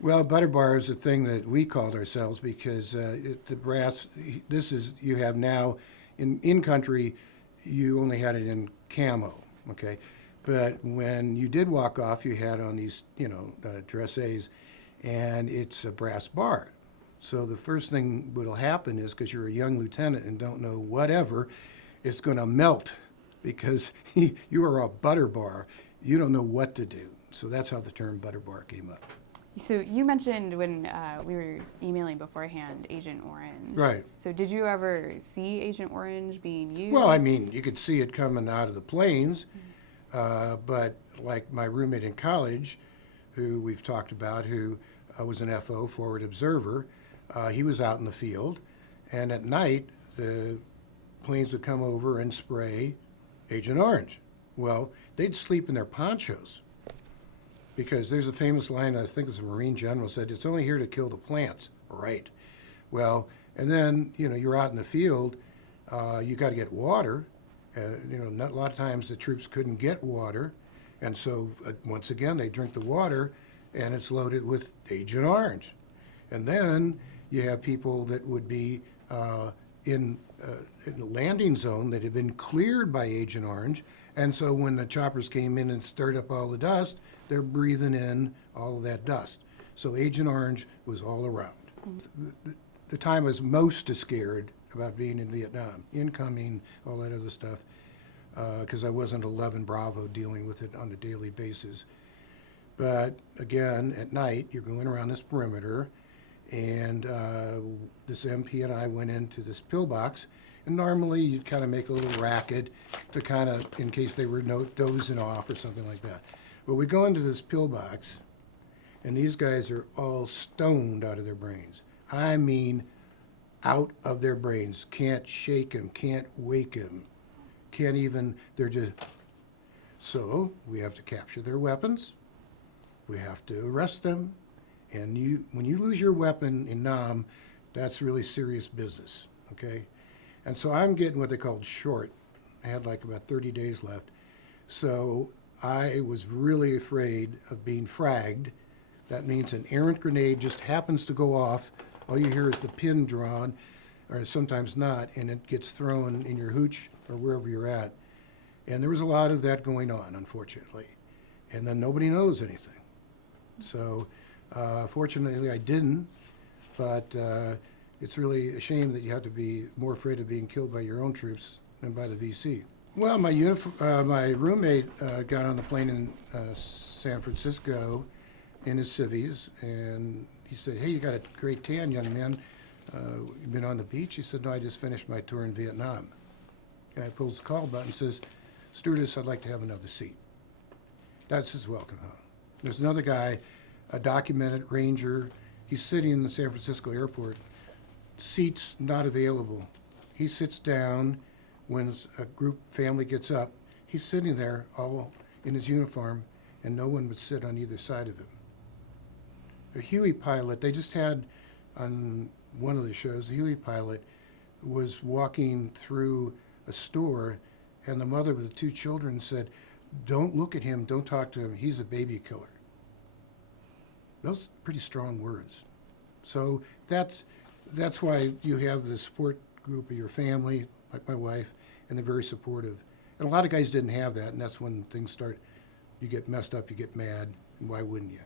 Well, butter bar is a thing that we called ourselves because the brass, this is, you have now, in country, you only had it in camo, okay? But when you did walk off, you had on these, dressés, and it's a brass bar. So the first thing that'll happen is, because you're a young lieutenant and don't know whatever, it's going to melt because you are a butter bar. You don't know what to do. So that's how the term butter bar came up. So you mentioned when we were emailing beforehand, Agent Orange. Right. So did you ever see Agent Orange being used? Well, I mean, you could see it coming out of the planes, but like my roommate in college, who we've talked about, who was an FO, forward observer, he was out in the field, and at night the planes would come over and spray Agent Orange. Well, they'd sleep in their ponchos because there's a famous line, I think it's a Marine general said, "It's only here to kill the plants." Right. Well, and then, you're out in the field, you got to get water. Not a lot of times the troops couldn't get water, and so once again they drink the water, and it's loaded with Agent Orange. And then you have people that would be in the landing zone that had been cleared by Agent Orange, and so when the choppers came in and stirred up all the dust, they're breathing in all of that dust. So Agent Orange was all around. The time I was most scared about being in Vietnam, incoming, all that other stuff, because I wasn't 11 Bravo dealing with it on a daily basis. But again, at night, you're going around this perimeter, and this MP and I went into this pillbox, and normally you'd kind of make a little racket to kind of, in case they were dozing off or something like that. But we go into this pillbox, and these guys are all stoned out of their brains. I mean, out of their brains. Can't shake them, can't wake them, can't even, they're just. So we have to capture their weapons, we have to arrest them, and when you lose your weapon in Nam, that's really serious business, okay? And so I'm getting what they called short. I had like about 30 days left. So I was really afraid of being fragged. That means an errant grenade just happens to go off. All you hear is the pin drawn, or sometimes not, and it gets thrown in your hooch or wherever you're at. And there was a lot of that going on, unfortunately. And then nobody knows anything. So fortunately I didn't, but it's really a shame that you have to be more afraid of being killed by your own troops than by the VC. Well, my roommate got on the plane in San Francisco in his civvies, and he said, "Hey, you got a great tan, young man. You've been on the beach?" He said, "No, I just finished my tour in Vietnam." Guy pulls the call button and says, "Stewardess, I'd like to have another seat." That's his welcome home. There's another guy, a documented ranger. He's sitting in the San Francisco airport. Seats not available. He sits down when a group family gets up. He's sitting there all in his uniform, and no one would sit on either side of him. A Huey pilot, they just had on one of the shows, a Huey pilot was walking through a store, and the mother with the two children said, "Don't look at him, don't talk to him, he's a baby killer." Those are pretty strong words. So that's why you have the support group of your family, like my wife, and they're very supportive. And a lot of guys didn't have that, and that's when things start, you get messed up, you get mad, and why wouldn't you?